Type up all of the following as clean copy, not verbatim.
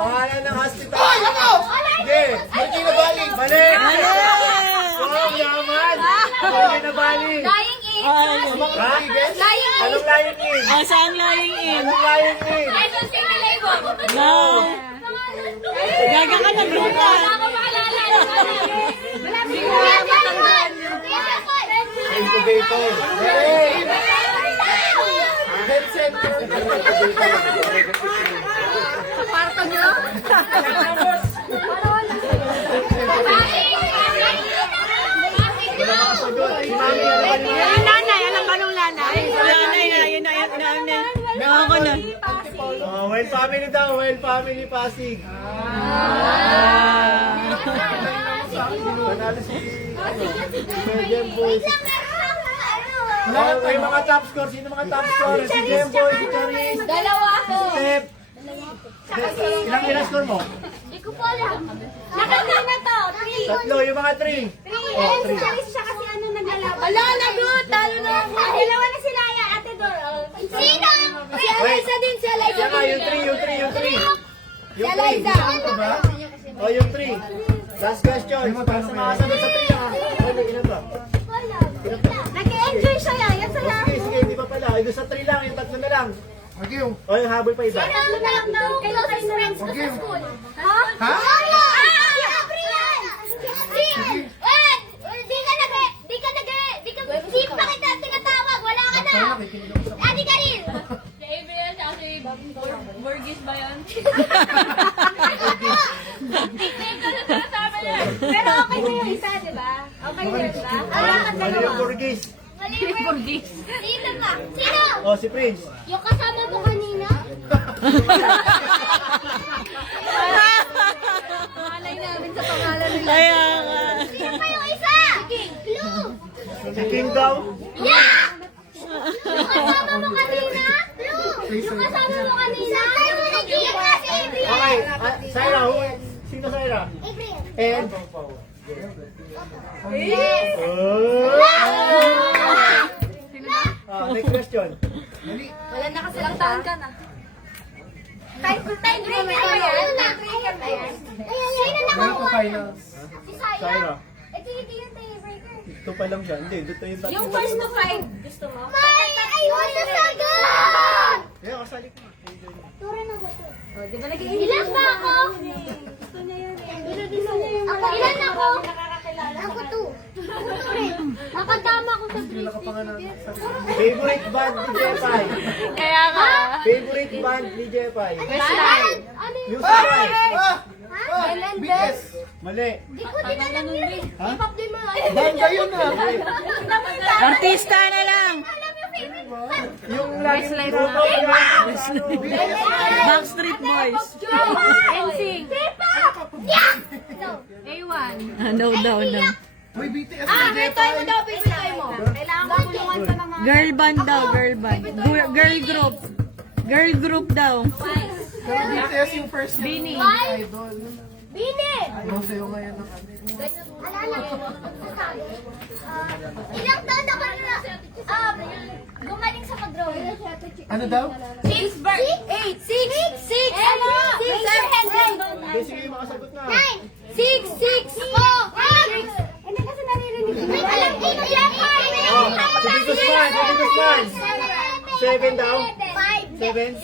Pangalan ng hospital. Sige. Marikina Valley. Mali. Wow, yaman. Marikina Valley. Lying in. Ha? Lying in. Anong lying in? Saan lying in? Anong lying in? Quezon City Labor. No. Gaga ka na, Luka. Wala ko maalala. Malapit ko yan. Matandaan nyo. Incubator. Mali. Health center. Parto nyo? Si Mami, ano ba niya? Yung nanay, alam ba nung nanay? Nanay na, yun na, yun na. Ako na. Well family daw. Well family Pasig. Panalo si Gemboy. May mga top score. Sino mga top score? Si Gemboy, si Charis, Dalawa ako. Step. Ilang score mo? Hindi ko po alam. Nakatay na to. Three. Tatlo, yung mga 3. Three. Si Charis siya kasi ano naglalaban. Ala, lagot. Talo na ako. Dalawa na sila ya, Ate Dor. Sino? Si Eliza din. Si Eliza Yan nga, din. yung 3. Si Yung Eliza. 3. O, yung 3. Last question. Para sa mga sagot sa 3 ha. Ano, ilan ba? Nag-enjoy siya yan. Yan sila. Sige, sige, hindi pa pala. Ito sa 3 lang, yung 3 na lang. O, yung habol pa iba. Tatlo na lang daw. Closest friends ko sa school. Ha? Ha? Si Gabriel! Di pa kita tinatawag. Wala ka na. Ate Karil! Si Gabriel, siya si Borgis ba yan? Pero okay na yung isa, di ba? Okay na yun, di ba? Ang Ano yung Burgis? Borgis. Sino ka? Sino? O, si Prince. Yung kasama mo kanina? Malay namin sa pangalan nila. Kaya nga. Sino pa yung isa? Blue! Si King daw. Yeah! Yung kasama mo kanina? Blue! Yung kasama mo kanina? Okay, Syra, sino Syra? And? Next question. Wala na kasi lang taon ka na. Tiebreaker ba yan? Tiebreaker ba yan? Sino nakakuha? Si Syra? Syra. Ito hindi yung tiebreaker. Ito pa lang siya. Hindi, dito yung tatlo. Yung first to five, gusto mo? May! I want to sagot! Yeah, kasali ko. Tura na ba ito? Di ba ilan ba ako? Gusto niya yun eh. Ako, ilan ako? Ako two. Ako two rin. Nakadama ko sa three. Favorite band ni Jepay. Kaya nga. Favorite band ni Jepay. Westlife. Ano yun? Yung Syra. Ha? Melendez. Mali. Di ko din alam yun. Hip-hop din mo. Banda yun ah. Artista na lang. Alam yung favorite band. Yung laging grupo Backstreet Boys. NSYNC. K-pop. Yeah! No. A1. No, no. Pitoy mo daw, pitoy mo. Kailangan ko tulungan sa mga... Girl band daw, girl band. Girl group. Girl group daw. Bini. Bini! Alala ko. Ilang taon ako na gumaling sa pag-drawing? Ano daw? 6 8 6 ano? 6 Hindi, sige, makasagot na. 9 6 6 4 Hindi kasi naririnig ko. Alam ko ilan pa. Si Bigos Man, si Bigos Man. 7 daw. 5 7. 6 6 6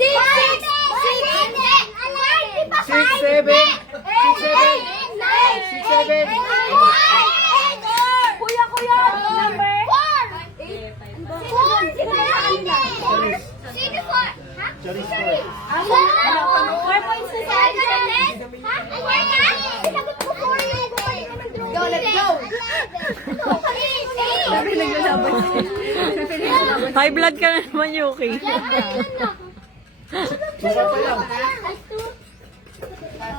6, 7. 6, 7. 6, 7. Kuya, number 4. 4. Sino 4? Ha? Charis 4. Ano? 4 points na sa akin. Ha? Sinagot ko 4 yung gumaling ka ng drawing. Go, let's go. Sabi naglalaban. High blood ka na naman, Yuki. Suka pa lang.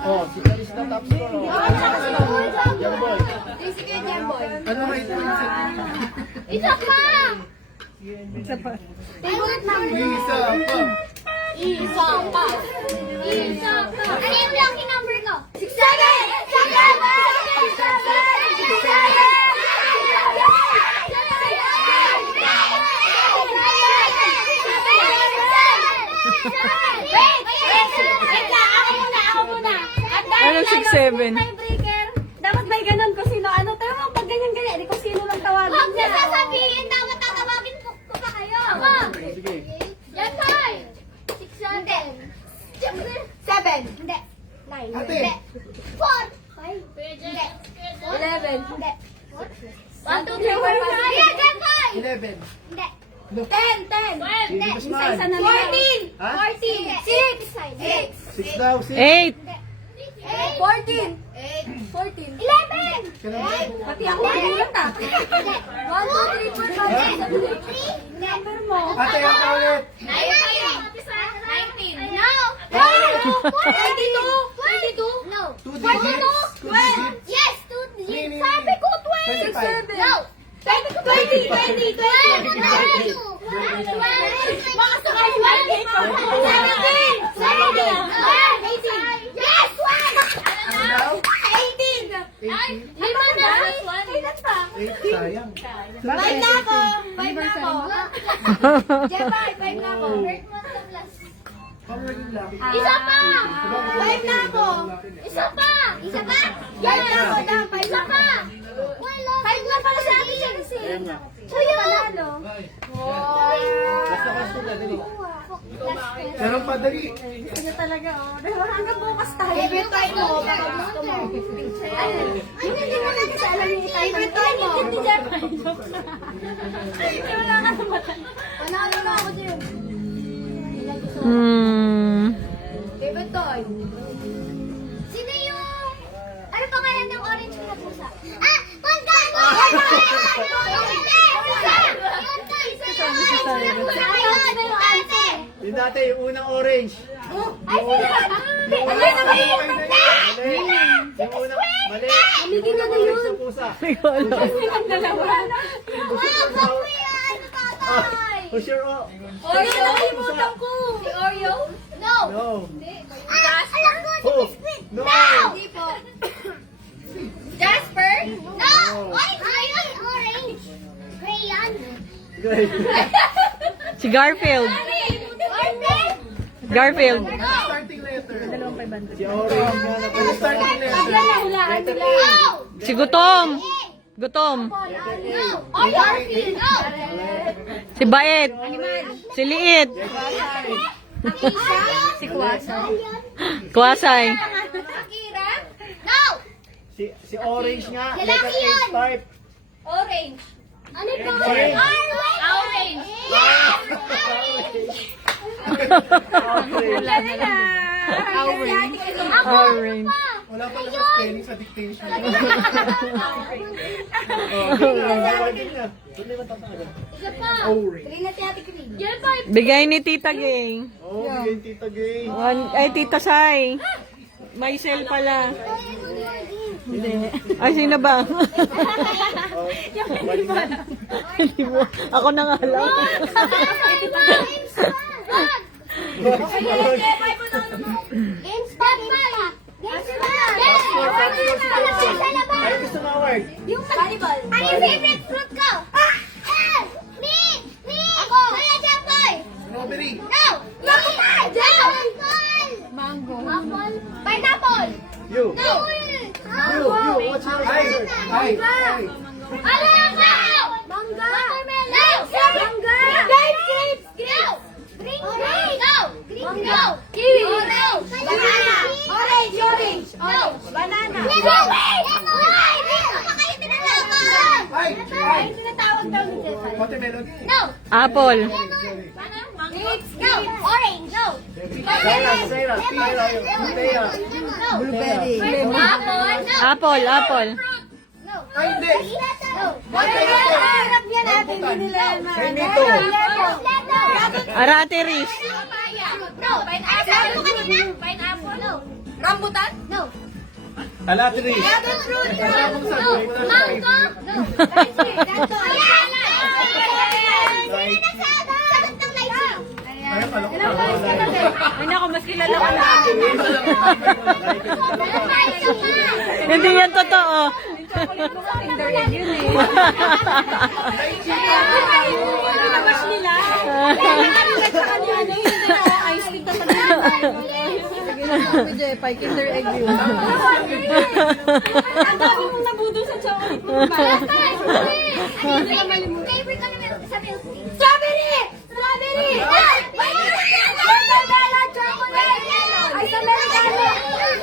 Oh, si Charis na top score. Young boy. Sige, Jamboy. Ano may ito? Isa pa! Favorite number? Isa pa. Isa pa. Ano yung lucky number ko? 6, 7! 6, 7! Wait lang, ako muna. 7. Tiebreaker. Dapat may ganun kung sino ano. Pero pag ganyan-ganyan, kung sino lang tawagin niya. Huwag niya sasabihin, dapat tatawagin ko pa kayo. Ako. Sige. Yan, 5. 6, 7. Hindi. 9. Hindi. 4. 5. Hindi. 11. Hindi. 1, 2, 3, 4, 5. 11. Hindi. 10. 10. Hindi ko smile. 14. Ha? 14. 6. 6 daw, 6. 8. 14. 11. Pati ako ulit ah. 1, 2, 3, 4, 5, 6, 7, 8. Number mo. Ate, ako ulit. 19. No. 22. No. 2 digits. 2 digits. Yes, 2 digits. Sabi ko 25. 20. No. 20. 20. Mga sakay 17. 18. Yes, 1. Ano daw? 18. 18. Lima na. Kailan pa? 8, sayang. 5 na ako. 5 na ako. Jebay, 5 na ako. Isa pa! 5 na ako. Isa pa! Isa pa? Yan na ako lang. 5 na pa. 5 na pala sa atin siya kasi. Kuya! Panalo. Basta kasi na, dali. Meron pa, dali. Sige talaga, oh. Hanggang bukas tayo. Favorite time mo. Baka gusto mo. Hindi mo lang kasi alam yung favorite time mo. Hindi dyan. Wala ka naman. Panalo na ako dyan. Favorite time. Sino yung... Ano pangalan ng orange na pusa? Ah! Pagkano! Yung dati, yung unang orange. Ay, sino? Mali. Yung unang, mali. Mamigin na na yun. Sa pusa. Ang dalawa. Oh, sure, oh. Oreo, nakalimutan ko. Si Oreo? No. No. Alam ko, si Oh, Biscuit. no. Hindi po. Jasper? No. Orange. Orange. Crayon. Great. Si Garfield. Orange. Garfield. Starting letter. Si orange nga na pala starting letter. Hulaan Letter nila. A. Si Gutom. Gutom. No. Or Garfield. No. Si Bait. Si Liit. Si Kuwasa. Kuwasay. Akira? No. Si orange nga. Lalaki Letter A yun. start. Orange. Ano yung Orange. Orange. Orange. Wala pala sa spelling sa dictation. Isa pa. Orange. Tingnan si Ate Cream. Yan pa. Bigay ni Tita Gay. Oh, bigyan Tita Gay. Ay, Tita Sai. Maisel pala. Hindi. Ay, sino ba? Balik na. Hindi mo. Ako na nga lang. Ay, gusto mo award? Yung volleyball. Ano yung favorite fruit ko? Me! Ako! Kaya Jemboy! Strawberry. No! Mango. Apple. Pineapple. You. No! What's your answer? Ay. Ano yung mangga? Watermelon. Mangga. Grapes. Green. No. Green. No. Kiwi. Orange. Banana. Orange. Banana. Ay. Tinatawag daw ni Jessa. Watermelon. No. Apple. Grapes. No. Orange. No. Sarah. Tia. Blueberry. Apple. Apple. No. Ay, hindi. No. Harap niya natin. Hindi nila Nito. Arate Riz. No. Pineapple. Pineapple. No. Rambutan? No. Alatri. Dragon fruit. No. Mango. No. Ay, pala ko. Ay, naku, mas kilala ko na. Hindi yan totoo. Nilabas nila. Ice cream na talaga. Sige na kami, Jepay. Kinder egg yun. Ang dami mong nabudo sa chocolate mo ba? Favorite ko naman sa milk tea. Strawberry! Strawberry! Watermelon chocolate! Ay, sa Americano!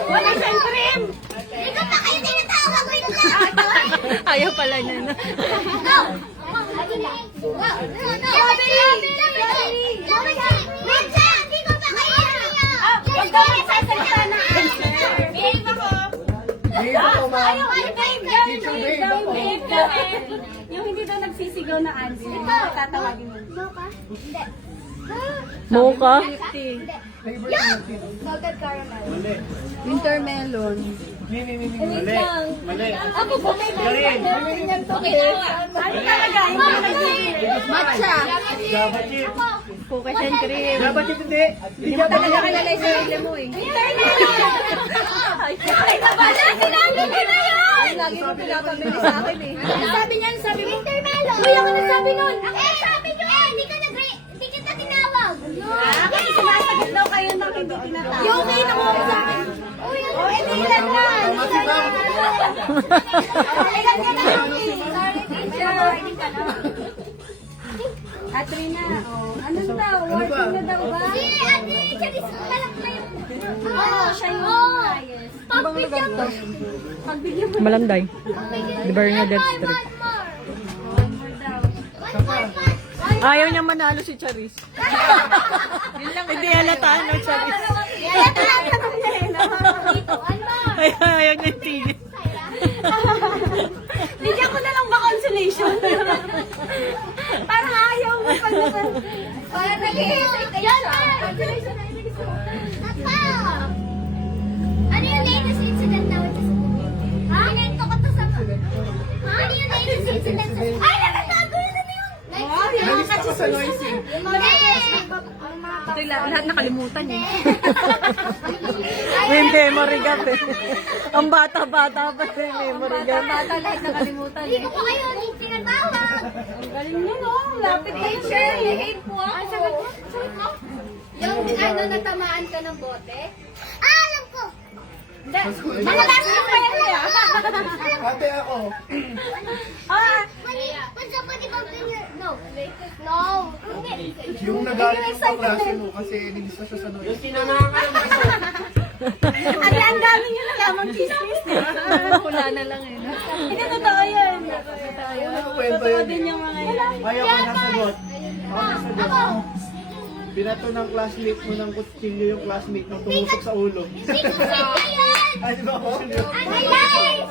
Wala siyang cream! Ikaw pa kayo tinatawag ko yun lang! Ayaw pala niya na. Go! Strawberry! Strawberry! Mancha! Hindi ko pa kayo niya! Huwag daw may sasalita na! Game ako! Babe ako, ma'am. Teacher Babe ako. Yung hindi daw nagsisigaw na Andy, tatawagin mo. Hindi. Mocha? Salted caramel. Mali. Winter melon. Mali. Mali. Ako po may Karin. Ano talaga? Hindi na nagsisigaw. Matcha. Java chip. Cookies and cream. Java chip hindi. Hindi ka Talaga kilala yung sarili mo eh. Ay, nabala! Sinabi ko na yun! Lagi mo pinapamili sa akin eh. Sabi niya, sabi mo. Wintermelon! Kuya ko nagsabi nun. Sabi niyo hindi kita tinawag. Kasi sumasagot daw kayo ng hindi tinatawag. Yung may nakuha sa akin. Oh, ilan na. Ilan ka na, Mami. Sorry, teacher. Katrina, ano daw? Working na daw ba? Si Ate Charis, malak na yun. Oo, siya yung highest. Pagbigyan mo. Pagbigyan mo. Malanday. Di Bernadette One Street. more. daw. One more. Ayaw niya manalo si Charis. Hindi halata, no, Charis. Dito, one more. Ayaw niya tigil. Bigyan ko na lang ba consolation? Parang ayaw mo pag Para nag-iisip ka yan. Ano yung latest incident na with sa school? Ha? Kinento ko to sa... Ha? Ano yung latest incident sa... Ay, nakatago yun! Ano yun? Yung kasi sa noisy. Hindi! Lahat nakalimutan eh. May memory gap eh. Ang bata-bata pa sa memory gap. Bata lahat nakalimutan Hindi eh. ko pa kayo tinatawag. Ang galing nyo no? Lapit kayo Teacher, behave po ako. Sagot mo? Yung ano, natamaan ka ng bote? Ah, alam ko! Malakas mo pa yan kuya. Ate ako. What's up with the bump in your... No. No. Yung nagalit yung kaklase mo kasi nilista siya sa noise. Ang dami nyo na lamang chismis. Pula na lang eh. Hindi, totoo yun. Ano kwento Totoo yun? din yung mga yan. Ayaw ko nasagot. Ako nasagot. Binato ng classmate mo ng kutsilyo yung classmate mo tumusok sa ulo. Hindi ko sino yan! Ay, di ba ako? Ay!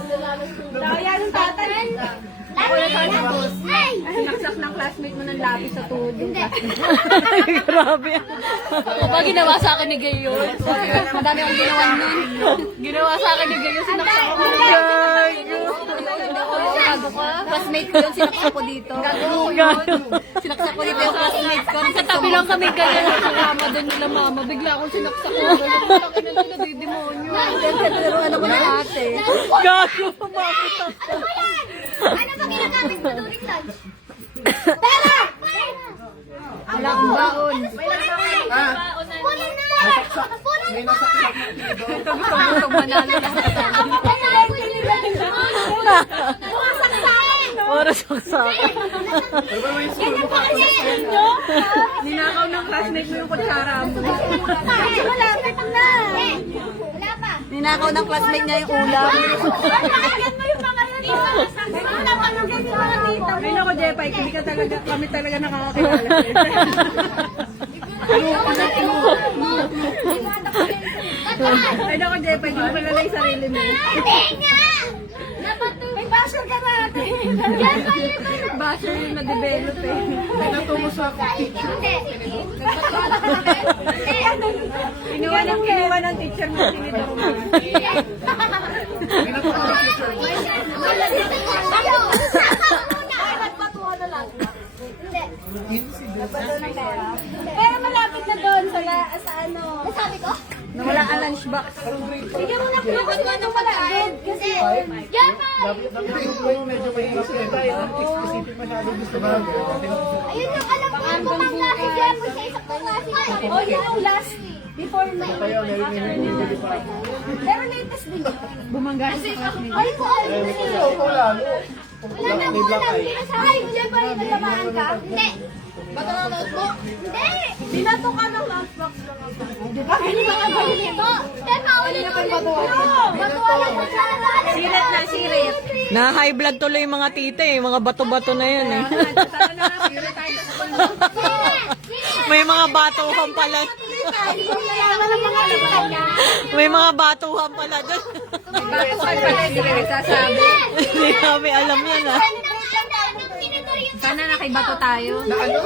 Tao yan yung tatay. Ay! Naksak ng classmate mo ng lapis sa tuhod yung classmate. Grabe. Ba ginawa sa akin ni Gayo? Madami akong ginawa nun. Ginawa sa akin ni Gayo, sinaksak ko. Gago ka. Classmate ko yun, sinaksak ko dito. Sinaksak ko dito yung classmate ko. Sa tabi lang kami ganyan sa kama din nila mama. Bigla akong sinaksak ko. Laki na nila, di demonyo. Ano ko na ate. Gago. Bakit ako? Ano ba ginagamit mo during lunch? Pera! Wala akong baon. Ah, Punin na! Punin may mo! nasaksak na dito. Gusto mo itong manalo lahat. Ako pa na lang Pumasaksain! Oras ako sa akin. Ano ba may school mo? Ninakaw ng classmate mo yung kutsara mo. Malapit na! Wala pa! Ninakaw ng classmate niya yung ulam. Pakinggan mo yung mga yun! Wala pa nang ganyan mga tita mo! Ay nako, Jepay, hindi ka talaga, kami talaga nakakakilala. Ay nako, Jepay, hindi mo kilala yung sarili mo. Hindi nga! May basher ka natin! Yan pa yun! Basher yung na-develop eh. Binato mo sa teacher. Hindi! Kinuha ng teacher mo, tinidor mo. Binato mo sa teacher mo. Pero malapit na doon sa ano. Nasabi ko? Nawala ang lunchbox. Bigyan mo na po ako ng pagkain. Kasi, Dapat yung medyo mahirap yun. Specific masyado gusto ba? ayun yung alam ko yung bumangga si Jeffrey sa isang klase. Oh, yun yung last. Before na. Kayo, meron pa. Pero latest din yun. Bumangga siya sa classmate. Ay, po, ay, Ito lalo. wala na po alam. Ay, Jeffrey, nagamaan ka? Hindi. Bato na notebook? Hindi. Binato ka ng lunchbox lang ako. Diba? Hindi ba ka ba ito? Steph, ulit-ulit. Batuan mo siya. Sirit na, sirit. Na high blood tuloy yung mga tita eh. Mga bato-bato na yun eh. May mga batuhan pala. May mga batuhan pala doon. Batukan pala hindi ka nagsasabi. Hindi namin alam yan ah. Sana nakibato tayo. Na ano?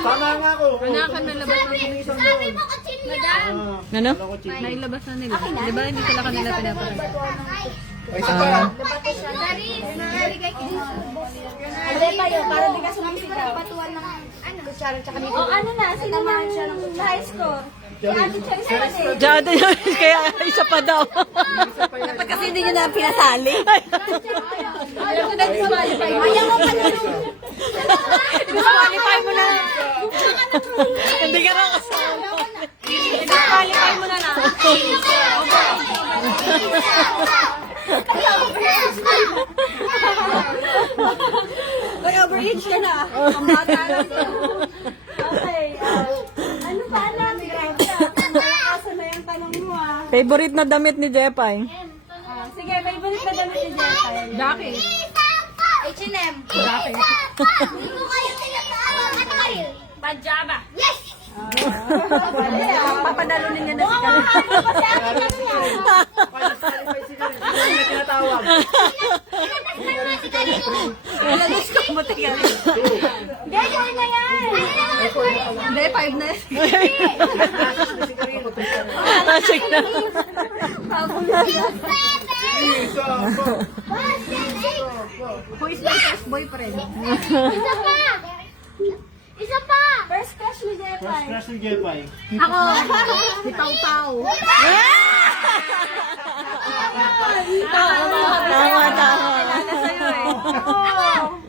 Tama nga ako. Anakan na labas na. Sabi mo, kutsilyo. Ano? Nailabas na nila. Di ba hindi sila kanila pinaparang? Ay, isa pa. Hindi pa yun, para di ka sumisigaw. Patuan ng kutsara tsaka nito. O ano na, sinamahan siya ng high score. Si Ate Cherry sa kasi. Diyan kaya isa pa daw. Dapat kasi hindi nyo na pinasali. Ayaw mo pa na. Disqualify mo na. Hindi ka na kasama. Disqualify mo na na. Uy, overage ka na. Ang bata lang to. Okay, ano ba alam? Asa na yung tanong mo ah. Favorite na damit ni Jepay. Sige, favorite na damit ni Jeffrey. Jackie. H&M. Jackie. Hindi ko kayo tinatawag. Ano kayo? Pajama. Yes! Papadalunin niya na si Kami. May tinatawag. Lalagos ka matigal. Gagawin na yan! Hindi, 5 na. Asik na. Isa pa. Who is my first boyfriend? Isa pa! Isa pa! First crush ni First Jeffrey. crush ni Jepay. Ako. Si Pau Pau. Tama, tama.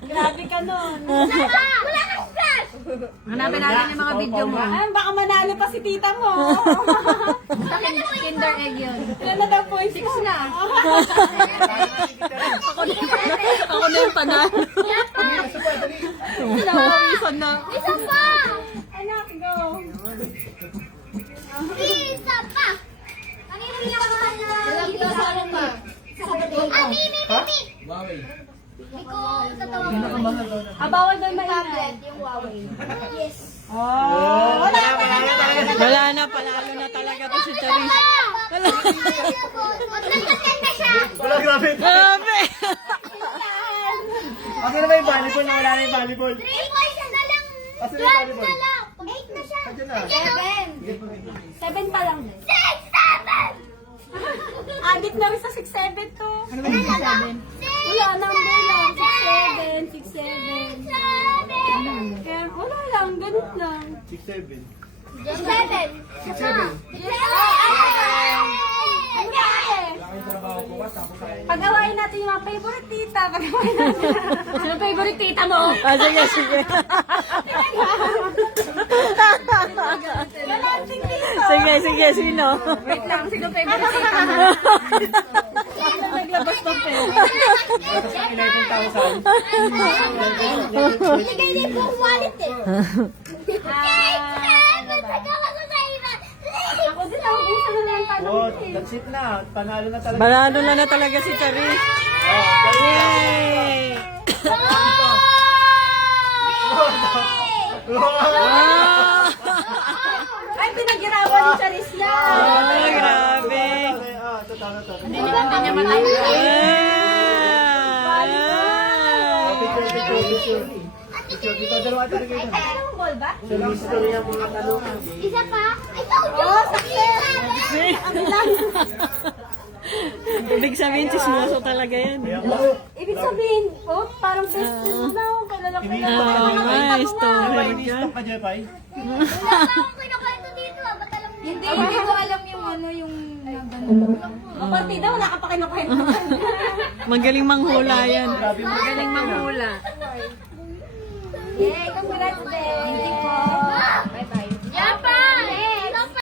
Grabe ka nun. Isa pa! Wala kang crush! Hanapin natin yung mga video mo. Ay, baka manalo pa si tita mo. Kinder egg yun. Ilan na daw points mo? 6 na. Ako na yung panalo. Nawawisan na. Isa pa! Anak, go! Isa pa! Kanina niya ako na. Mimi! Hindi ko tatawag. Bawal doon may tablet, yung Huawei. Yes. Oh, wala talaga. Wala na, palalo na talaga to si Charis. Magkakasin na siya! Wala, grabe. Grabe! Akin na ba yung volleyball na wala na yung volleyball? 3 points na lang! Asan 12 yung volleyball? na lang! 8 na siya! Ayan na. 7 pa lang. 6, 7! Adit na rin sa 6, 7 to. Ano ba yung 7? Wala, number lang. 6, 7, 6, 7. Kaya wala lang, ganun lang. 6-7. 6, 7. 6-7. Pag-awain natin yung mga favorite tita. Pag-awain natin. Ano favorite tita mo? Ah, sige, sige. Galanting dito. Sige, sige, sino? Wait lang, sino favorite tita mo? Naglabas ng pera. 11,000. Binigay din ko ang wallet eh. Ako din ang usa na lang tanong Oh, eh. that's it na. Panalo na talaga. Balado na talaga si Charis. Yay! Ah! Ay, pinaghirapan ni Charis niya. Oh, grabe. Ito, tama to. Hindi niya matapos. Picture. Dito, dalawa talaga yun. Ay, anong ball ba? So, history ang mga tanong. Isa pa? I told you! Oh, success! Ibig sabihin, chismoso talaga yan. Ibig sabihin, oh, parang best friend na ako. Kilala ko na. Ah, nice to. Jepay, Very ini-stop ka, Jepay? Wala pa akong kinukwento dito. Ba't alam mo Hindi ko alam yung ano, yung nagano. O, partida, wala ka pa kinukwento. Magaling manghula yan. Grabe mo. Galing manghula. Yay, congrats din. Thank you po. Bye-bye. Yan pa